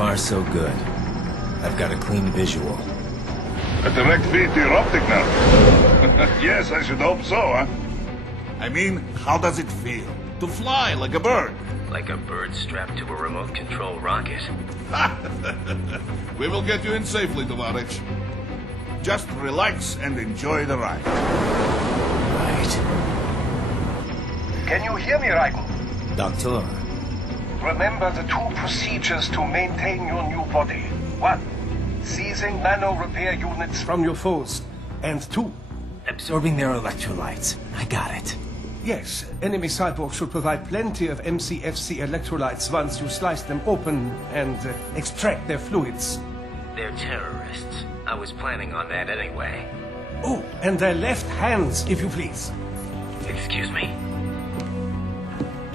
far, so good. I've got a clean visual. A direct feed to your optic now. Yes, I should hope so, huh? I mean, how does it feel? To fly like a bird? Like a bird strapped to a remote control rocket. We will get you in safely, Tovarich. Just relax and enjoy the ride. Right. Can you hear me, Raiden? Doctor. Remember the 2 procedures to maintain your new body. 1. Seizing nano repair units from your foes. And 2. Absorbing their electrolytes. I got it. Yes, enemy cyborg should provide plenty of MCFC electrolytes once you slice them open and extract their fluids. They're terrorists. I was planning on that anyway. Oh, and their left hands, if you please. Excuse me?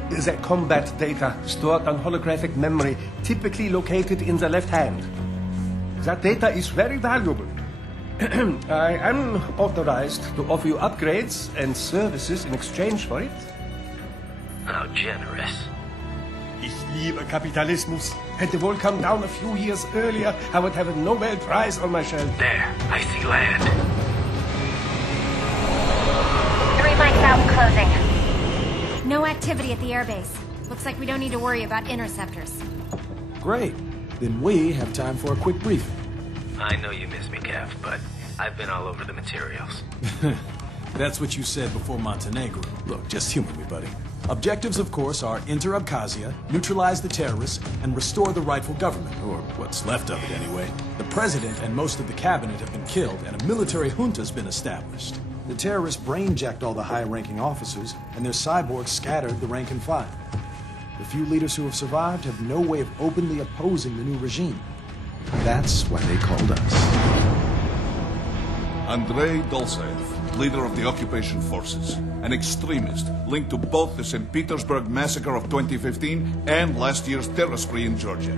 Their combat data stored on holographic memory, typically located in the left hand. That data is very valuable. I am authorized to offer you upgrades and services in exchange for it. How generous. Ich liebe Kapitalismus. Hätte wohl come down a few years earlier, I would have a Nobel Prize on my shelf. There, I see land. 3 mics out and closing. No activity at the airbase. Looks like we don't need to worry about interceptors. Great. Then we have time for a quick briefing. I know you miss me, Kev, but I've been all over the materials. That's what you said before Montenegro. Look, just humor me, buddy. Objectives, of course, are enter Abkhazia, neutralize the terrorists, and restore the rightful government, or what's left of it anyway. The president and most of the cabinet have been killed, and a military junta's been established. The terrorists brain-jacked all the high-ranking officers, and their cyborgs scattered the rank and file. The few leaders who have survived have no way of openly opposing the new regime. That's why they called us. Andrei Dolzaev, leader of the occupation forces, an extremist linked to both the St. Petersburg massacre of 2015 and last year's terror spree in Georgia.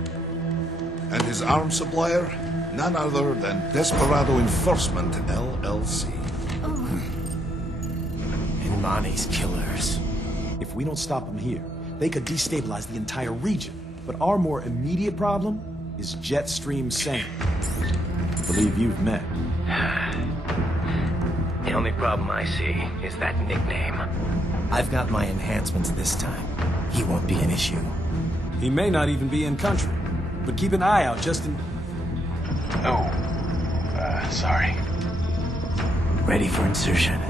And his arms supplier? None other than Desperado Enforcement, LLC. And Mani's killers. If we don't stop them here, they could destabilize the entire region. But our more immediate problem is Jetstream Sane. I believe you've met. The only problem I see is that nickname. I've got my enhancements this time. He won't be an issue. He may not even be in country. But keep an eye out just in... Oh, sorry. Ready for insertion.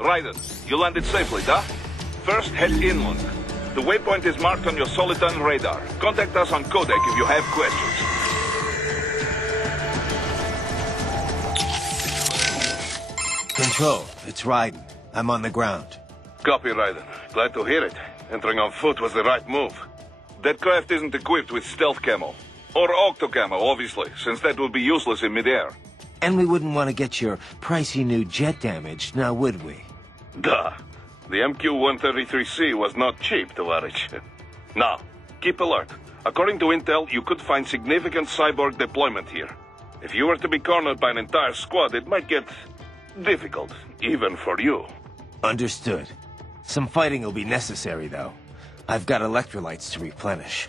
Raiden, you landed safely, da? First, head inland. The waypoint is marked on your Soliton radar. Contact us on Codec if you have questions. Control, it's Raiden. I'm on the ground. Copy, Raiden. Glad to hear it. Entering on foot was the right move. That craft isn't equipped with stealth camo. Or octo camo, obviously, since that would be useless in midair. And we wouldn't want to get your pricey new jet damaged, now would we? Duh. The MQ-133C was not cheap, Tovarich. Now, keep alert. According to intel, you could find significant cyborg deployment here. If you were to be cornered by an entire squad, it might get difficult, even for you. Understood. Some fighting will be necessary, though. I've got electrolytes to replenish.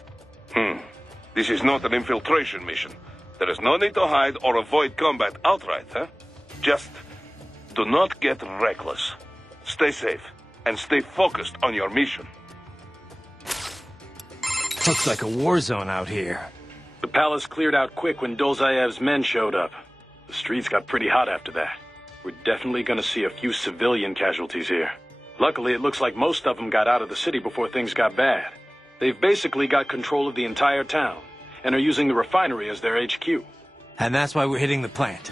This is not an infiltration mission. There is no need to hide or avoid combat outright, huh? Just do not get reckless. Stay safe, and stay focused on your mission. Looks like a war zone out here. The palace cleared out quick when Dolzaev's men showed up. The streets got pretty hot after that. We're definitely gonna see a few civilian casualties here. Luckily, it looks like most of them got out of the city before things got bad. They've basically got control of the entire town, and are using the refinery as their HQ. And that's why we're hitting the plant.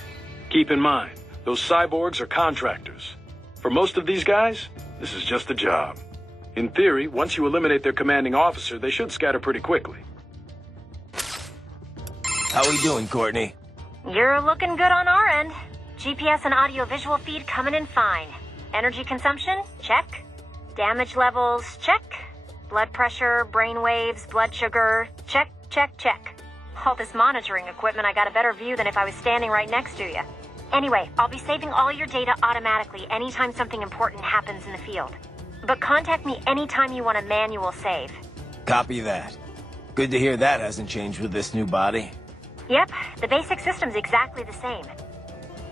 Keep in mind, those cyborgs are contractors. For most of these guys, this is just a job. In theory, once you eliminate their commanding officer, they should scatter pretty quickly. How we doing, Courtney? You're looking good on our end. GPS and audio-visual feed coming in fine. Energy consumption? Check. Damage levels? Check. Blood pressure, brain waves, blood sugar? Check, check, check. All this monitoring equipment, I got a better view than if I was standing right next to you. Anyway, I'll be saving all your data automatically anytime something important happens in the field. But contact me anytime you want a manual save. Copy that. Good to hear that hasn't changed with this new body. Yep, the basic system's exactly the same.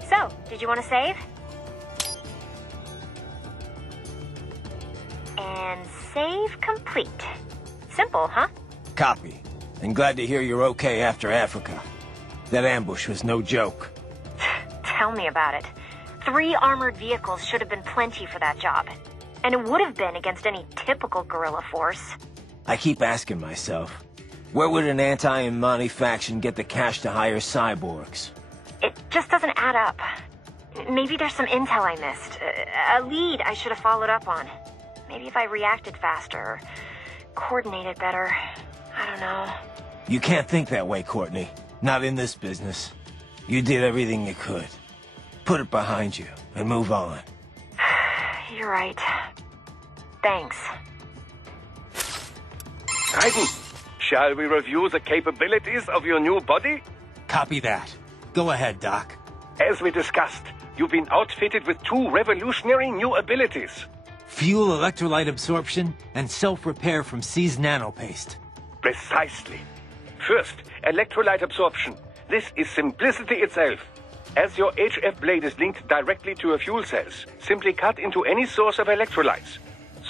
So, did you want to save? And save complete. Simple, huh? Copy. And glad to hear you're okay after Africa. That ambush was no joke. Tell me about it. 3 armored vehicles should have been plenty for that job. And it would have been against any typical guerrilla force. I keep asking myself, where would an anti-Imani faction get the cash to hire cyborgs? It just doesn't add up. Maybe there's some intel I missed. A lead I should have followed up on. Maybe if I reacted faster, or coordinated better. I don't know. You can't think that way, Courtney. Not in this business. You did everything you could. Put it behind you and move on. You're right. Thanks. Raiden, shall we review the capabilities of your new body? Copy that. Go ahead, Doc. As we discussed, you've been outfitted with 2 revolutionary new abilities. Fuel electrolyte absorption and self-repair from C's nanopaste. Precisely. First, electrolyte absorption. This is simplicity itself. As your HF blade is linked directly to your fuel cells, simply cut into any source of electrolytes.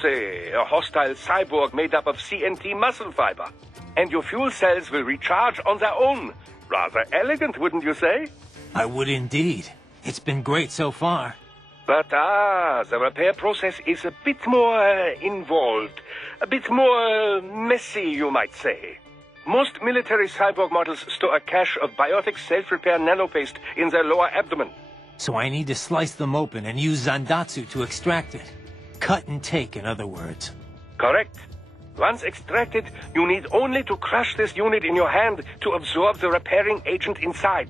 Say, a hostile cyborg made up of CNT muscle fiber. And your fuel cells will recharge on their own. Rather elegant, wouldn't you say? I would indeed. It's been great so far. But the repair process is a bit more involved. A bit more messy, you might say. Most military cyborg models store a cache of biotic self-repair nanopaste in their lower abdomen. So I need to slice them open and use Zandatsu to extract it. Cut and take, in other words. Correct. Once extracted, you need only to crush this unit in your hand to absorb the repairing agent inside.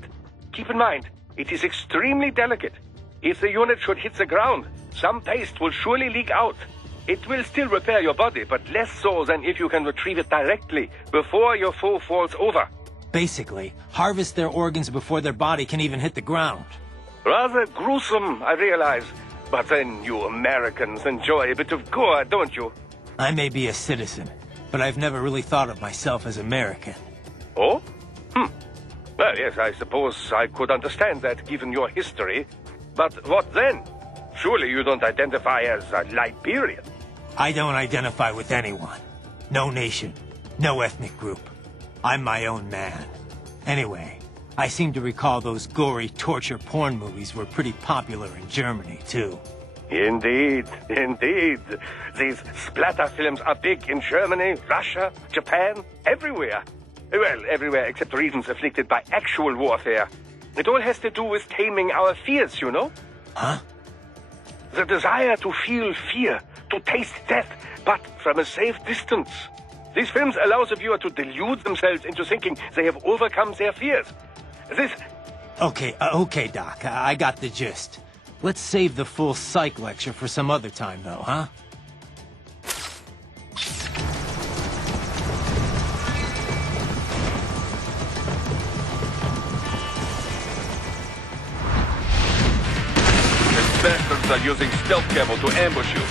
Keep in mind, it is extremely delicate. If the unit should hit the ground, some paste will surely leak out. It will still repair your body, but less so than if you can retrieve it directly before your foe falls over. Basically, harvest their organs before their body can even hit the ground. Rather gruesome, I realize. But then you Americans enjoy a bit of gore, don't you? I may be a citizen, but I've never really thought of myself as American. Oh? Well, yes, I suppose I could understand that given your history. But what then? Surely you don't identify as a Liberian. I don't identify with anyone. No nation. No ethnic group. I'm my own man. Anyway, I seem to recall those gory torture porn movies were pretty popular in Germany, too. Indeed, indeed. These splatter films are big in Germany, Russia, Japan, everywhere. Well, everywhere except regions afflicted by actual warfare. It all has to do with taming our fears, you know? Huh? The desire to feel fear, to taste death, but from a safe distance. These films allow the viewer to delude themselves into thinking they have overcome their fears. This... Okay, Doc. I got the gist. Let's save the full psych lecture for some other time, though, huh? Bastards are using stealth camo to ambush you.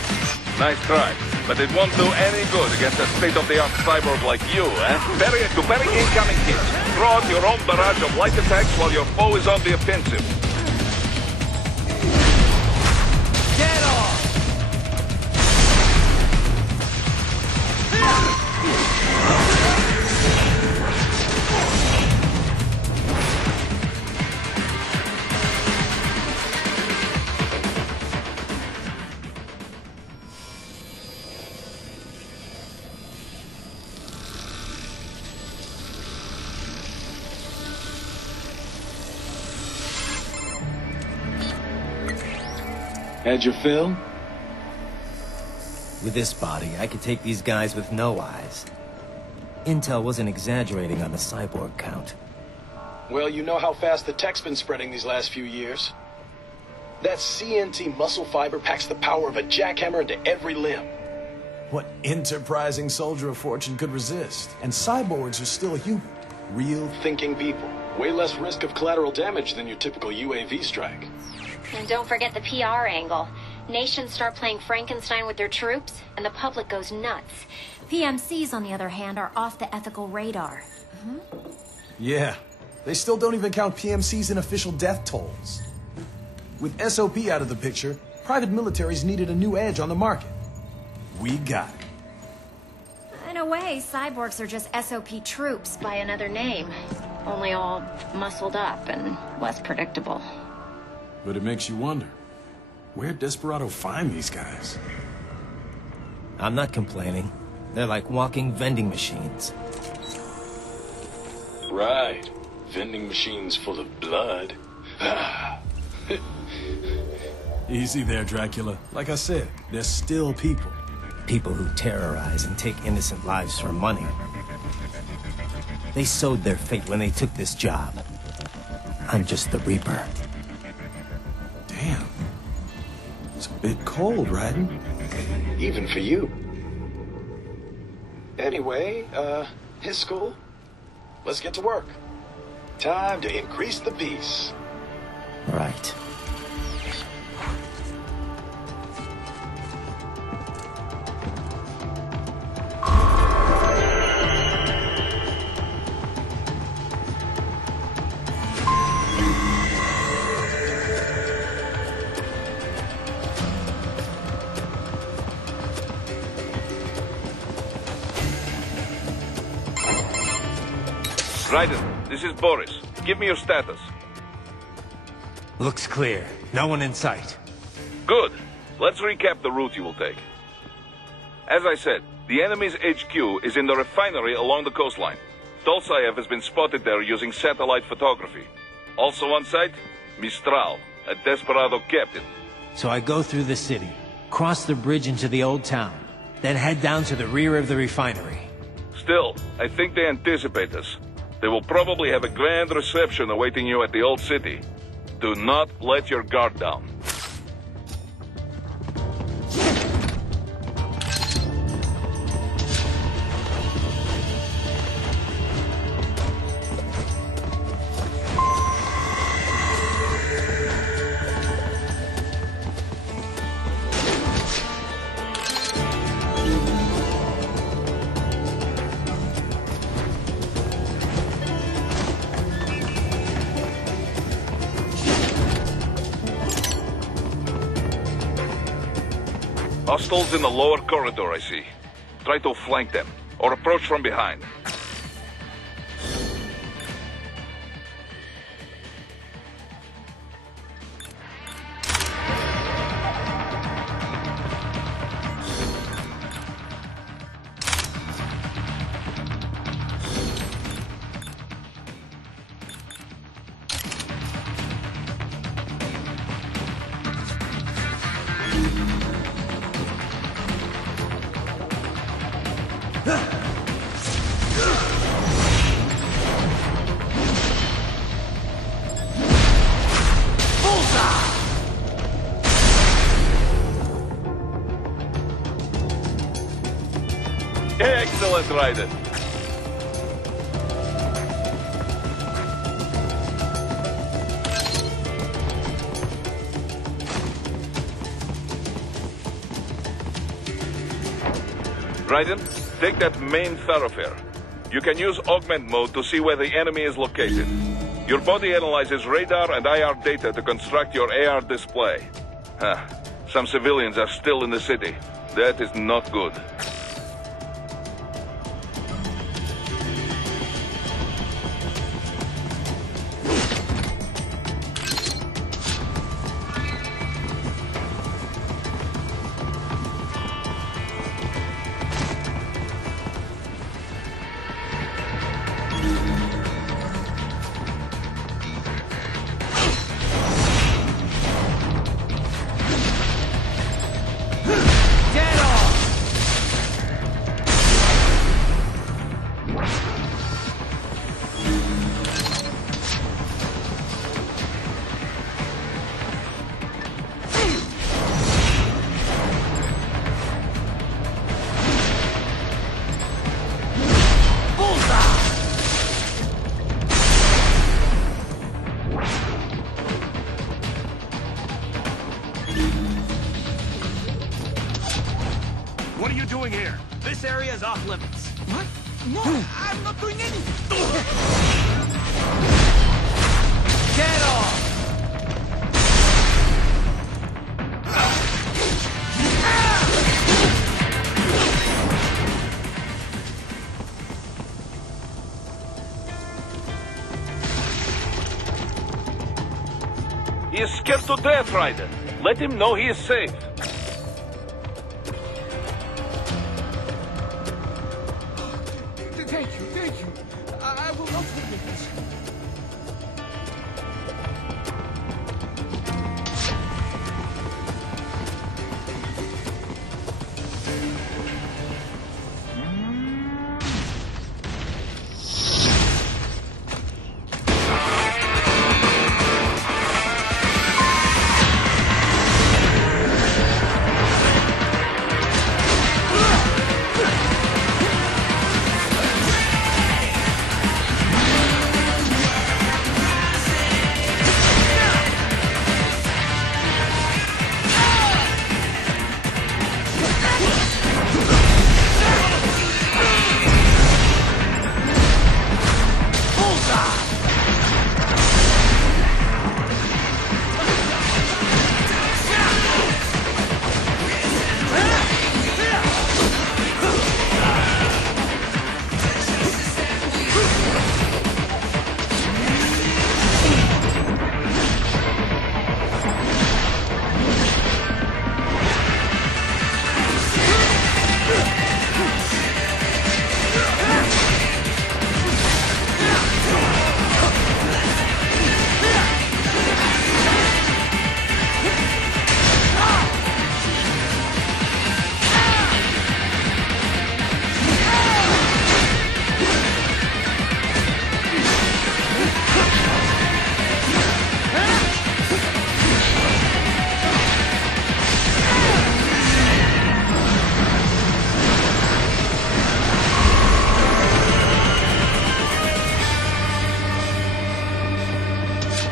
Nice try, but it won't do any good against a state-of-the-art cyborg like you, eh? Bury incoming hits. Throw out your own barrage of light attacks while your foe is on the offensive. Get off! Had your fill? With this body, I could take these guys with no eyes. Intel wasn't exaggerating on the cyborg count. Well, you know how fast the tech's been spreading these last few years. That CNT muscle fiber packs the power of a jackhammer into every limb. What enterprising soldier of fortune could resist? And cyborgs are still human. Real Thinking people. Way less risk of collateral damage than your typical UAV strike. And don't forget the PR angle. Nations start playing Frankenstein with their troops, and the public goes nuts. PMCs, on the other hand, are off the ethical radar. Yeah. They still don't even count PMCs in official death tolls. With SOP out of the picture, private militaries needed a new edge on the market. We got it. In a way, cyborgs are just SOP troops by another name. Only all muscled up and less predictable. But it makes you wonder, where'd Desperado find these guys? I'm not complaining. They're like walking vending machines. Right. Vending machines full of blood. Easy there, Dracula. Like I said, they're still people. People who terrorize and take innocent lives for money. They sowed their fate when they took this job. I'm just the Reaper. Damn. It's a bit cold, Raiden. Even for you. Anyway, his school? Let's get to work. Time to increase the peace. Right. Raiden, this is Boris. Give me your status. Looks clear. No one in sight. Good. Let's recap the route you will take. As I said, the enemy's HQ is in the refinery along the coastline. Dolsaev has been spotted there using satellite photography. Also on site, Mistral, a Desperado captain. So I go through the city, cross the bridge into the old town, then head down to the rear of the refinery. Still, I think they anticipate us. They will probably have a grand reception awaiting you at the old city. Do not let your guard down. Hostiles in the lower corridor, I see. Try to flank them, or approach from behind. Excellent, Raiden. Raiden, take that main thoroughfare. You can use augment mode to see where the enemy is located. Your body analyzes radar and IR data to construct your AR display. Some civilians are still in the city. That is not good. you doing here? This area is off limits. What? No, I'm not doing anything. Get off! He is scared to death, Raiden. Let him know he is safe. Thank you. I will not forget this.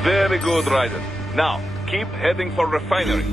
Very good, Raiden. Now, keep heading for refinery.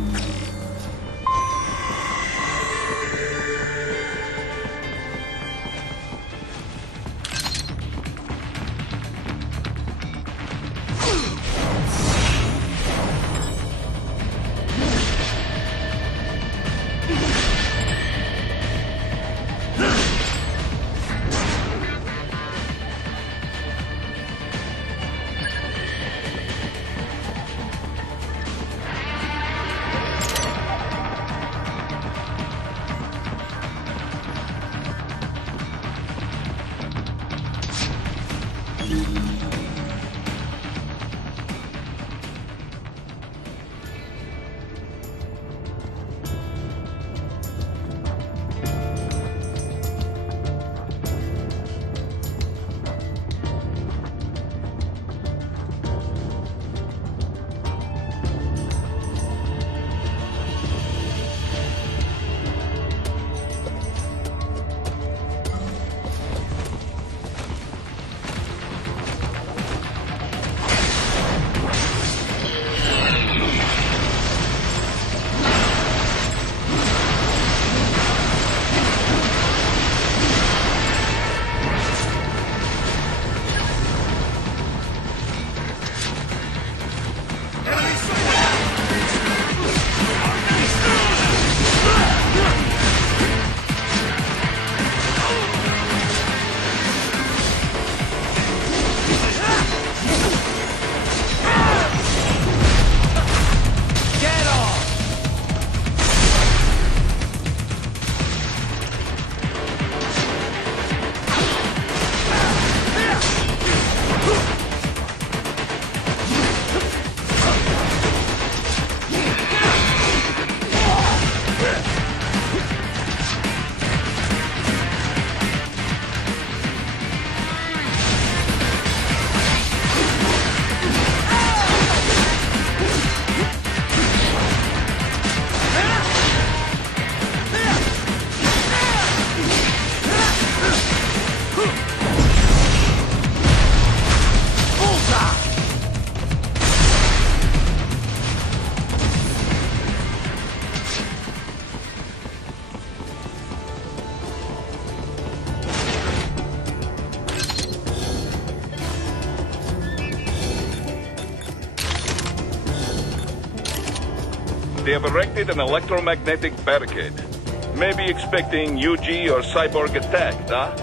They have erected an electromagnetic barricade. Maybe expecting UG or Cyborg attack, huh?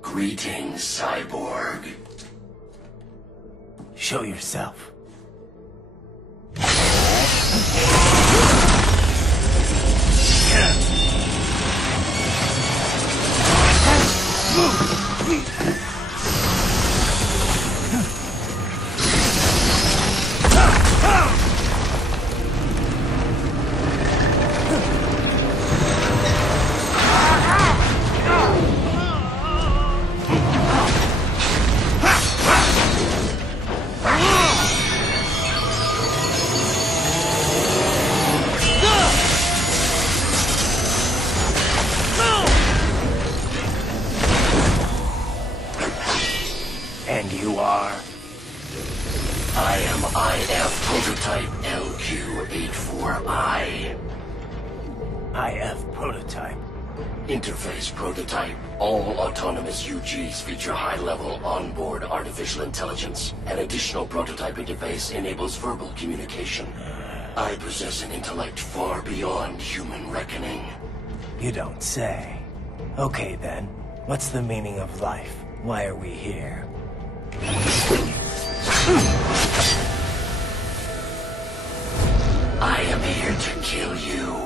Greetings, Cyborg. Show yourself. And you are? I am IF Prototype LQ84I. IF Prototype. Interface Prototype. All autonomous UGs feature high-level onboard artificial intelligence. An additional prototype interface enables verbal communication. I possess an intellect far beyond human reckoning. You don't say. Okay then, what's the meaning of life? Why are we here? I am here to kill you.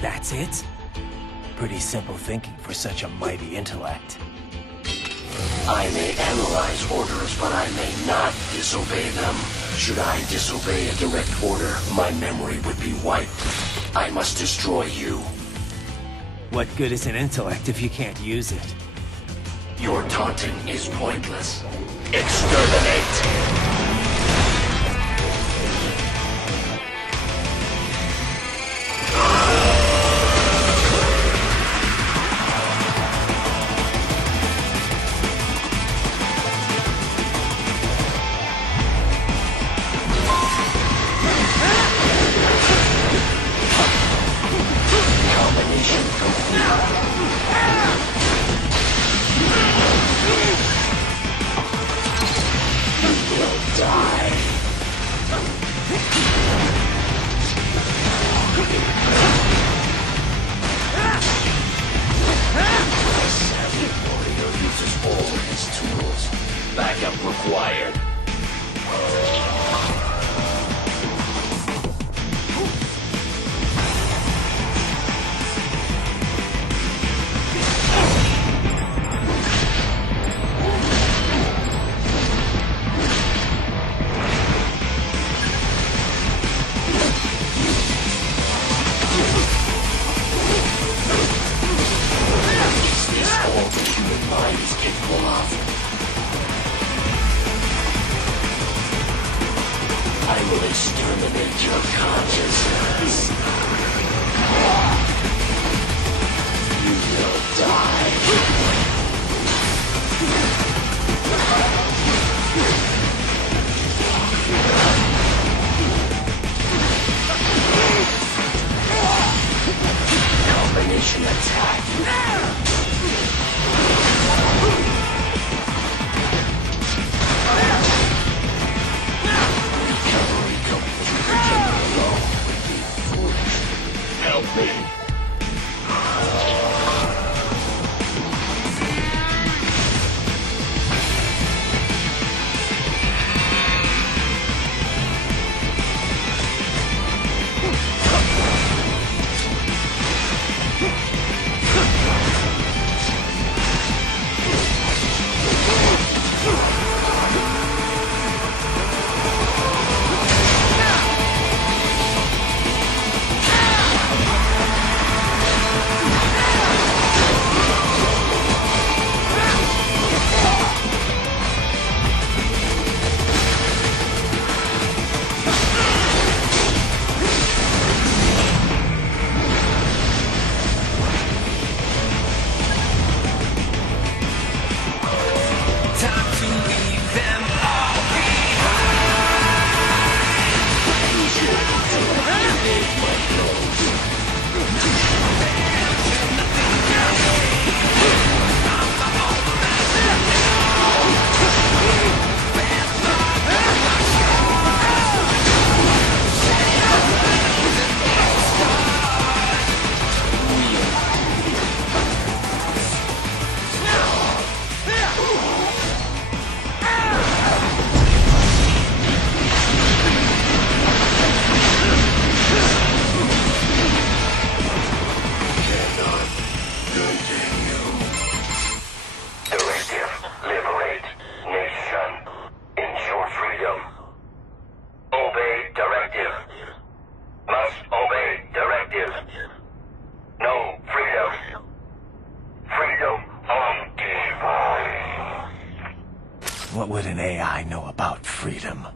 That's it? Pretty simple thinking for such a mighty intellect. I may analyze orders, but I may not disobey them. Should I disobey a direct order, my memory would be wiped. I must destroy you. What good is an intellect if you can't use it? Your taunting is pointless. Exterminate! Backup required. Is this all the human mind is capable of? I will exterminate your consciousness. You will die. Combination attack. Help me. would an AI know about freedom?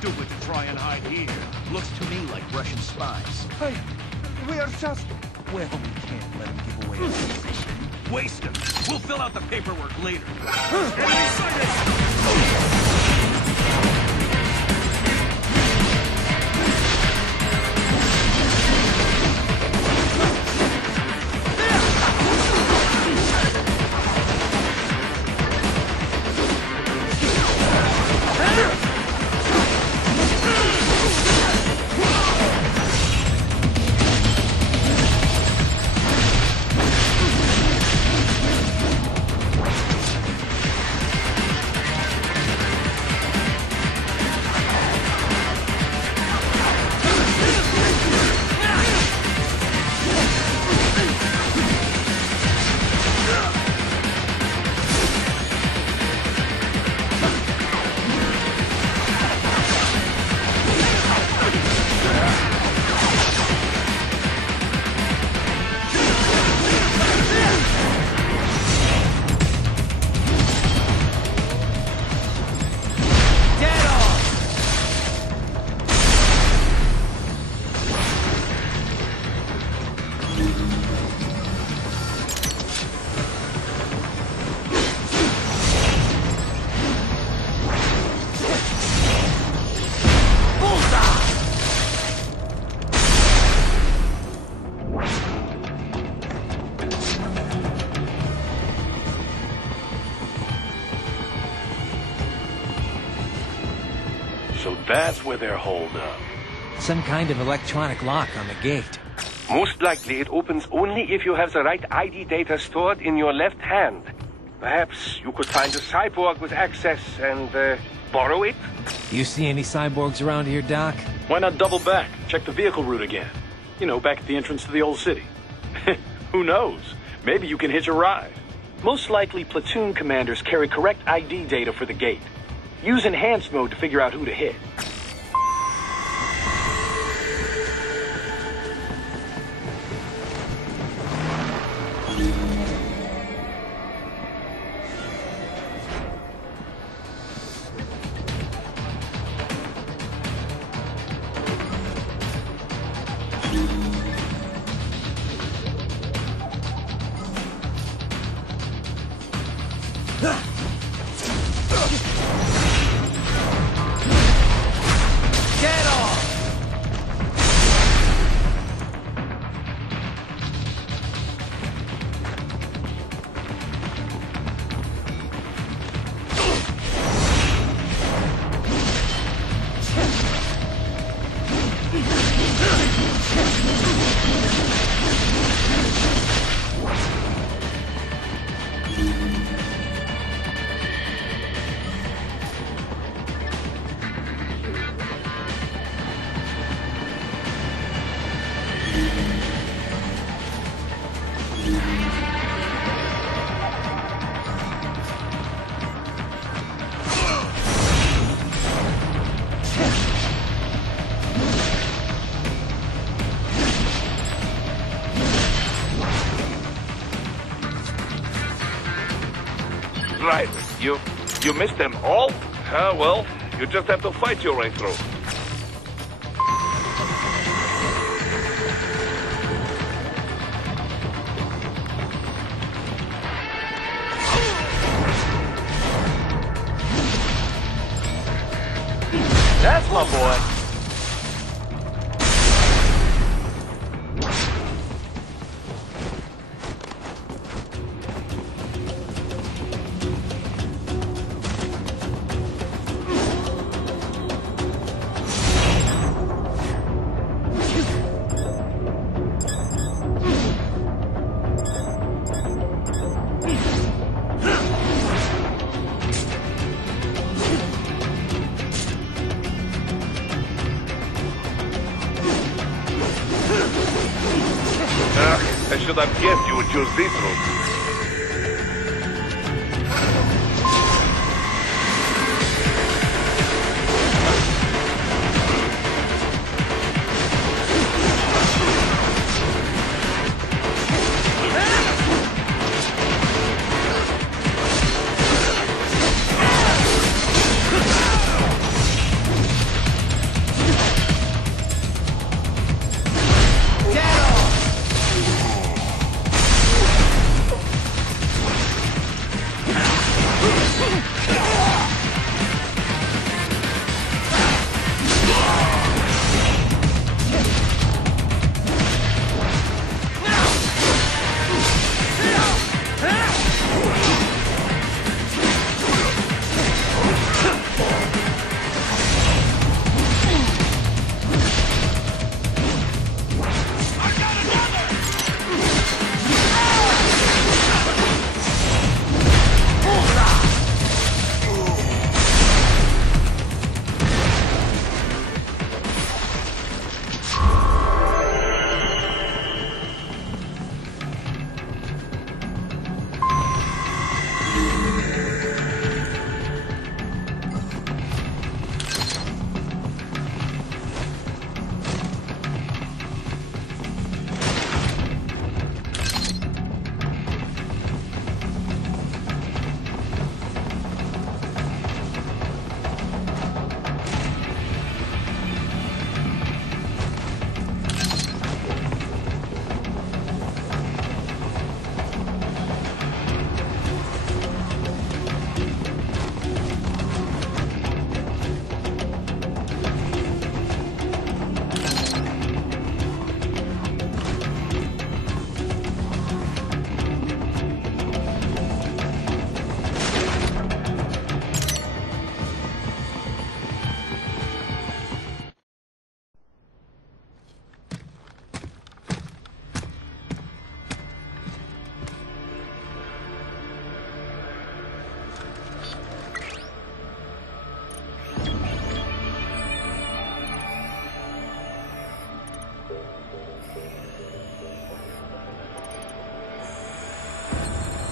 stupid to try and hide here. Looks to me like Russian spies. Hey, we are just... Well, we can't let him give away our position. Waste him. We'll fill out the paperwork later. Enemy sighted! So that's where they're holed up. Some kind of electronic lock on the gate. Most likely it opens only if you have the right ID data stored in your left hand. Perhaps you could find a cyborg with access and borrow it? You see any cyborgs around here, Doc? Why not double back? Check the vehicle route again. You know, back at the entrance to the old city. Who knows? Maybe you can hitch a ride. Most likely, platoon commanders carry correct ID data for the gate. Use enhanced mode to figure out who to hit. Right. You missed them all? Well, you just have to fight your way through. That's my boy. I should have guessed you would choose this route.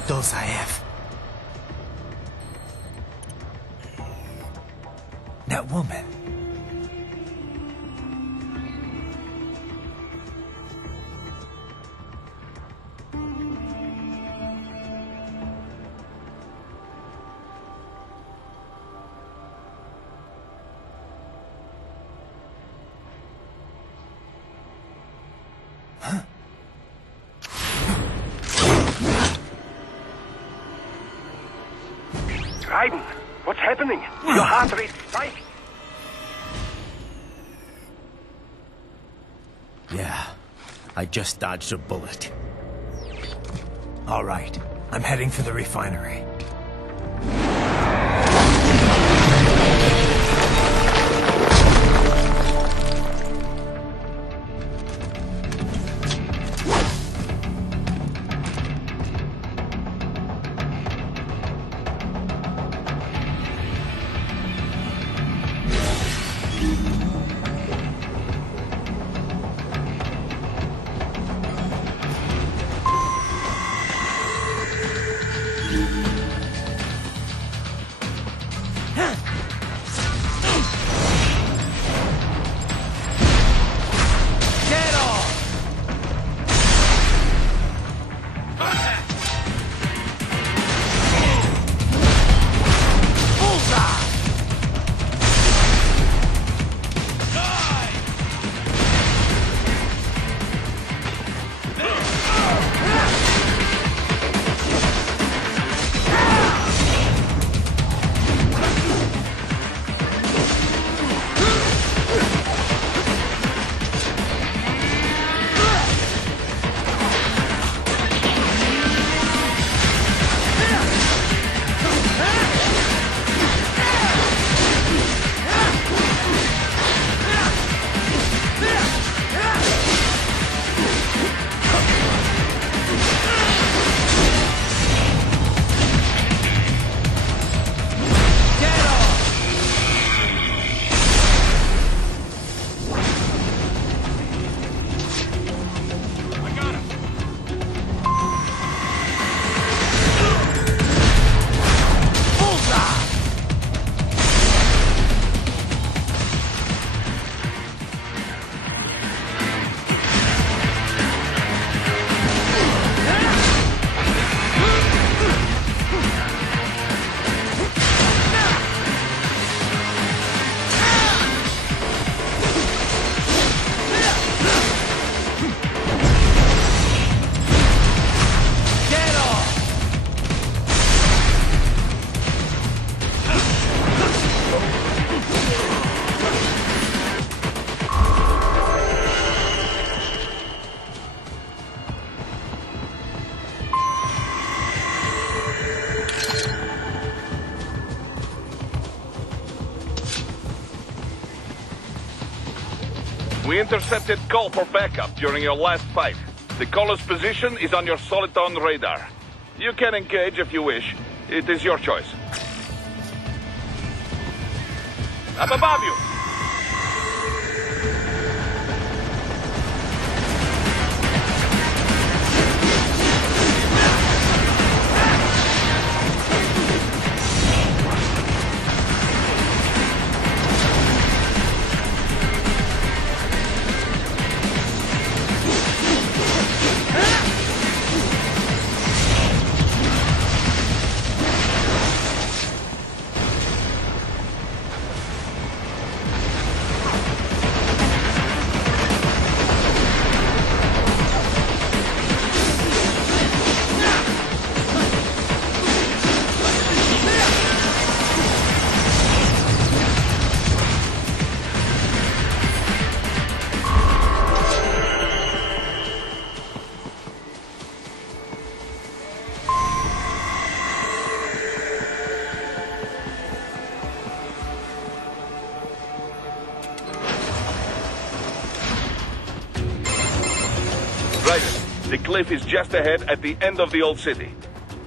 Those I have. That woman. Raiden, what's happening? Your heart rate spiked. Yeah, I just dodged a bullet. All right, I'm heading for the refinery. We intercepted call for backup during your last fight. The caller's position is on your Soliton radar. You can engage if you wish. It is your choice. Up above you! The cliff is just ahead at the end of the old city.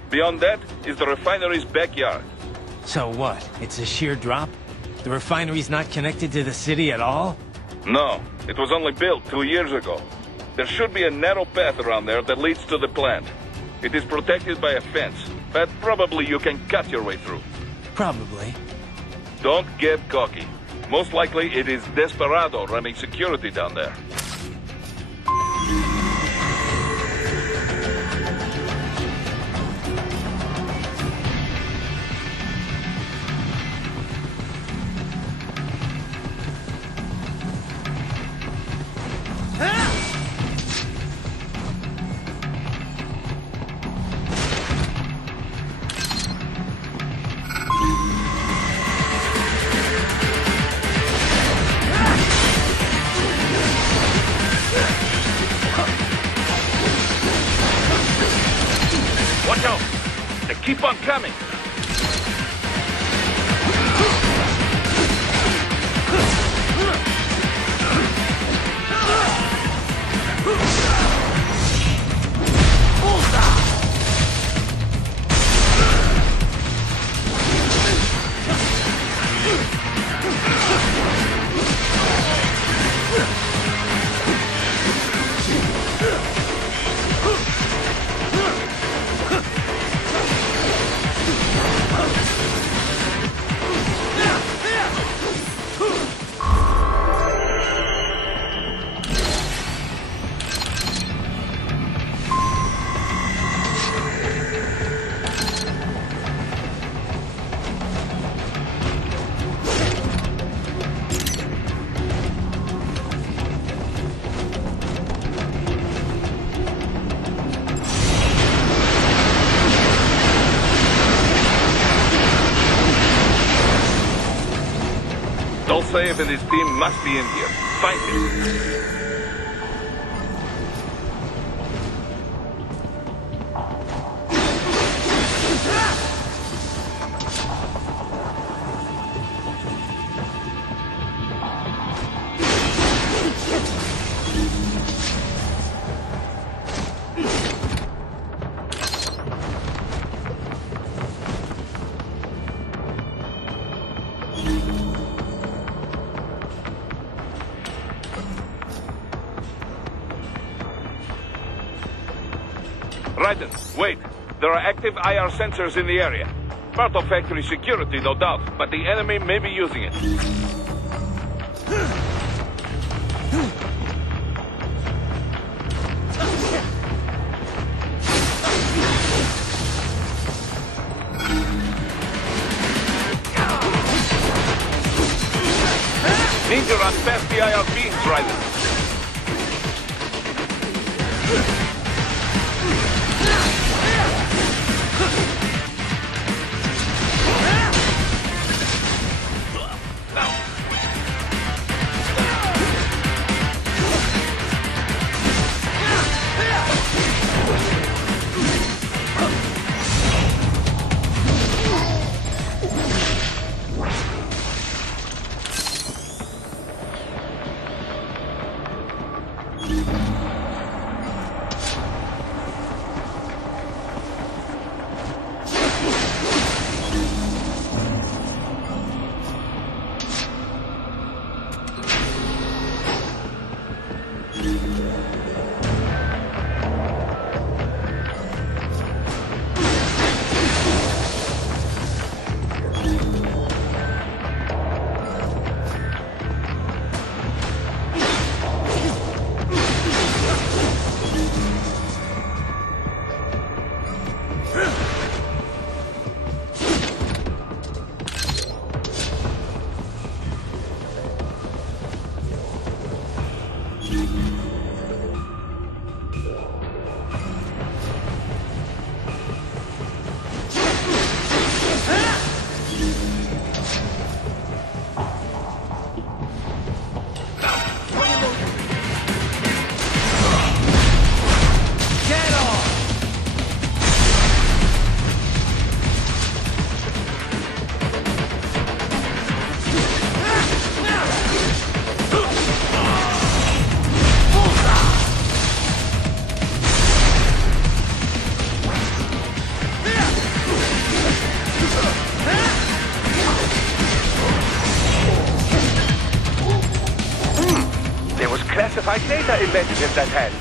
Beyond that is the refinery's backyard. So what? It's a sheer drop? The refinery's not connected to the city at all? No, it was only built 2 years ago. There should be a narrow path around there that leads to the plant. It is protected by a fence, but probably you can cut your way through. Probably. Don't get cocky. Most likely it is Desperado running security down there. Watch out! They keep on coming! Dolcev and his team must be in here. Find him. Raiden, wait. There are active IR sensors in the area. Part of factory security, no doubt, but the enemy may be using it. Ninja runs past the IR beams, Raiden. Classified data embedded in that hand.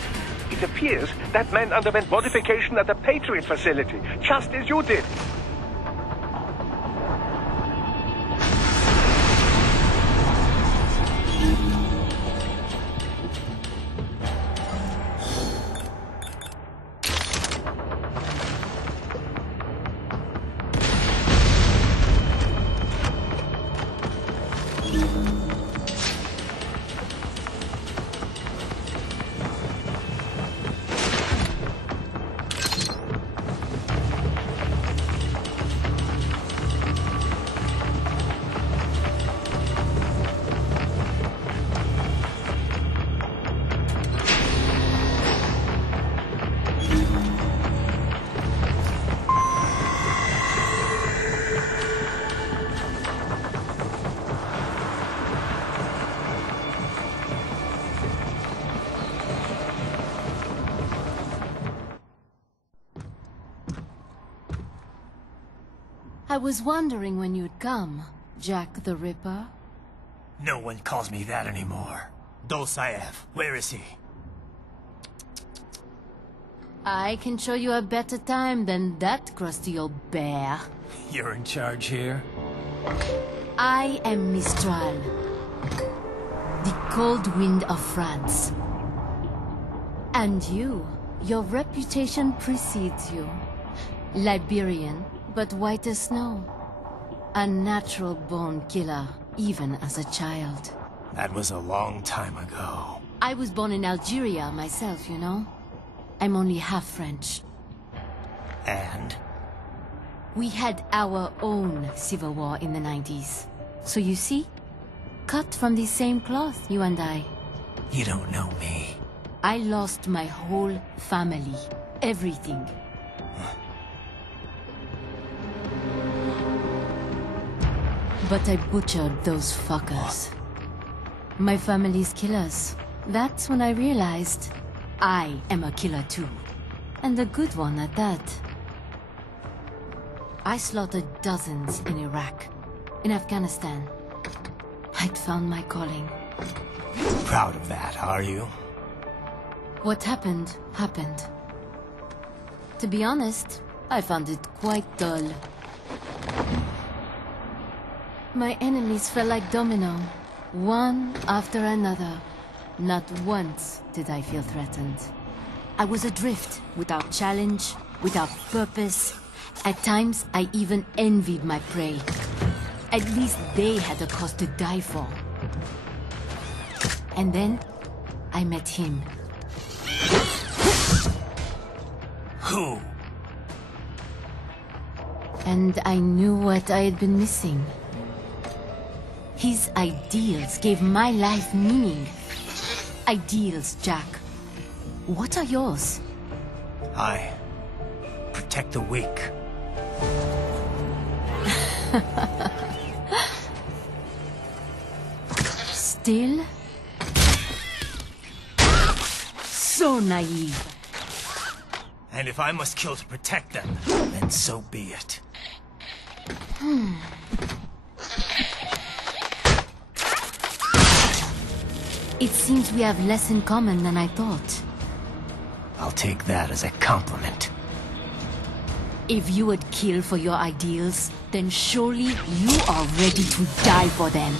It appears that man underwent modification at the Patriots facility, just as you did. I was wondering when you'd come, Jack the Ripper. No one calls me that anymore. Dolsaev, where is he? I can show you a better time than that crusty old bear. You're in charge here? I am Mistral, the cold wind of France. And you, your reputation precedes you. Liberian, but white as snow. A natural-born killer, even as a child. That was a long time ago. I was born in Algeria myself, you know. I'm only half French. And? We had our own civil war in the 90s. So you see? Cut from the same cloth, you and I. You don't know me. I lost my whole family. Everything. But I butchered those fuckers. My family's killers. That's when I realized I am a killer too. And a good one at that. I slaughtered dozens in Iraq, in Afghanistan. I'd found my calling. Proud of that, are you? What happened, happened. To be honest, I found it quite dull. My enemies fell like domino, one after another. Not once did I feel threatened. I was adrift, without challenge, without purpose. At times, I even envied my prey. At least they had a cause to die for. And then, I met him. Who? And I knew what I had been missing. His ideals gave my life meaning. Ideals, Jack. What are yours? I protect the weak. Still? So naive. And if I must kill to protect them, then so be it. It seems we have less in common than I thought. I'll take that as a compliment. If you would kill for your ideals, then surely you are ready to die for them.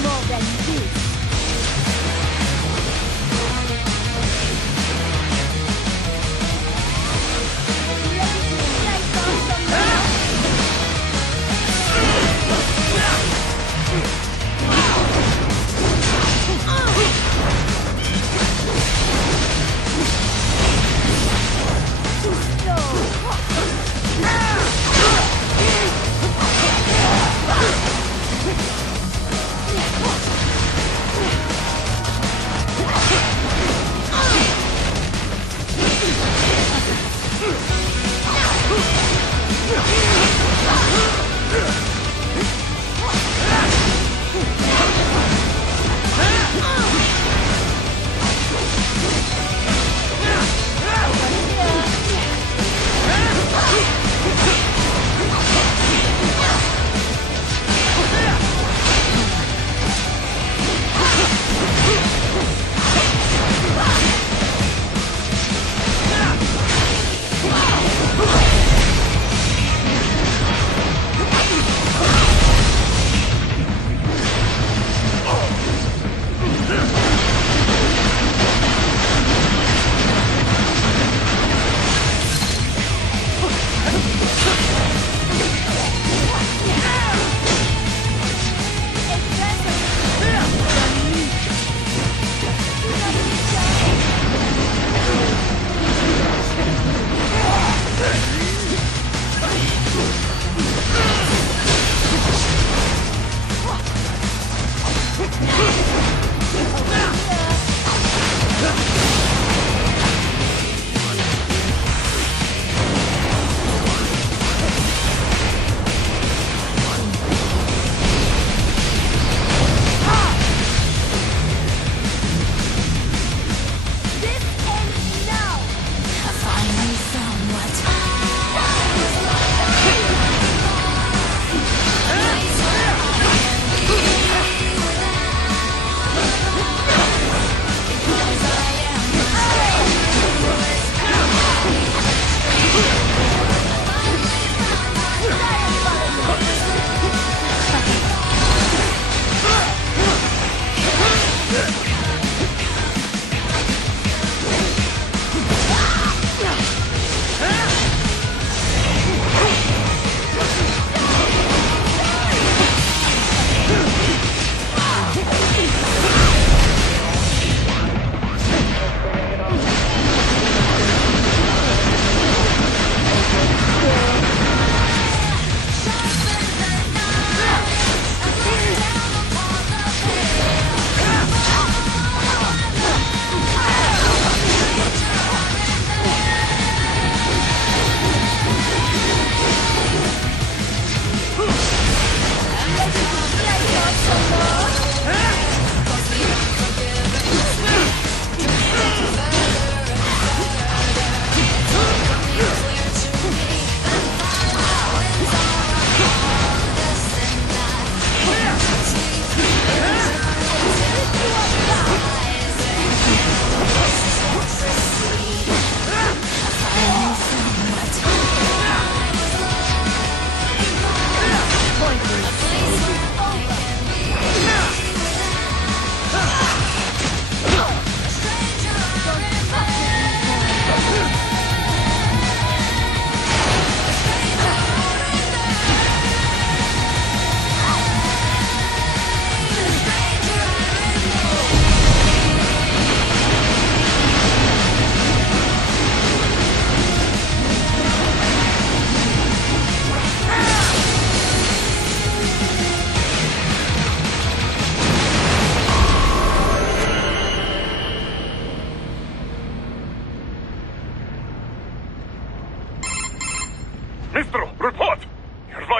more than this.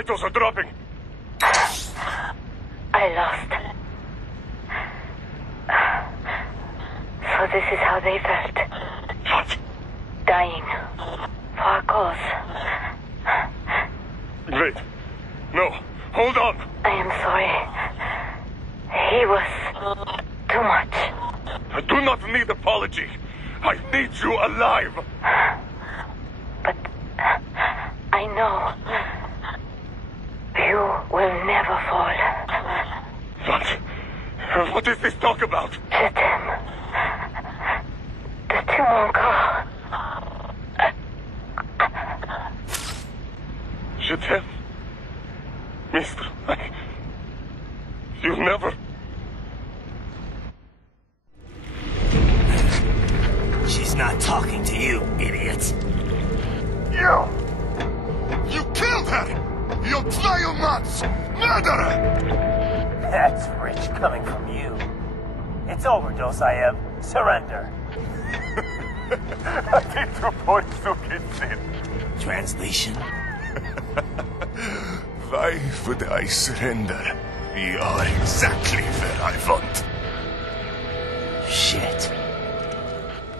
vitals are dropping. I lost. So this is how they felt. What? Dying. For a cause. Wait. No. Hold on. I am sorry. He was too much. I do not need apology. I need you alive. But I know you will never fall. But What is this talk about? Hit him. The two won't go. Je t'aime. Mister, you never... She's not talking to you, idiot. You killed her! You vile nuts! Murderer! That's rich coming from you. It's overdose, I have. Surrender. Translation? Why would I surrender? You are exactly where I want. Shit.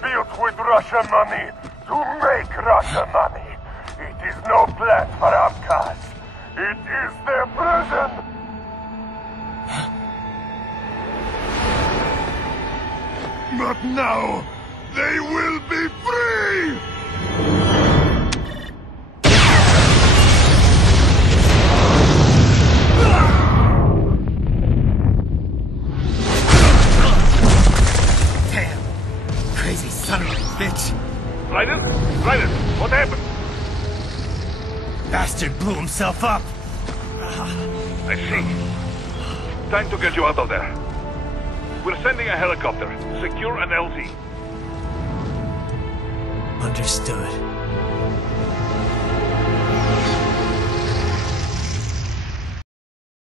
Built with Russian money to make Russian money. It is no plan for outcasts. It is their prison. But now, they will be free! Damn! Crazy son of a bitch! Raiden? Raiden, what happened? Bastard blew himself up! I see. Time to get you out of there. We're sending a helicopter. Secure an LZ. Understood.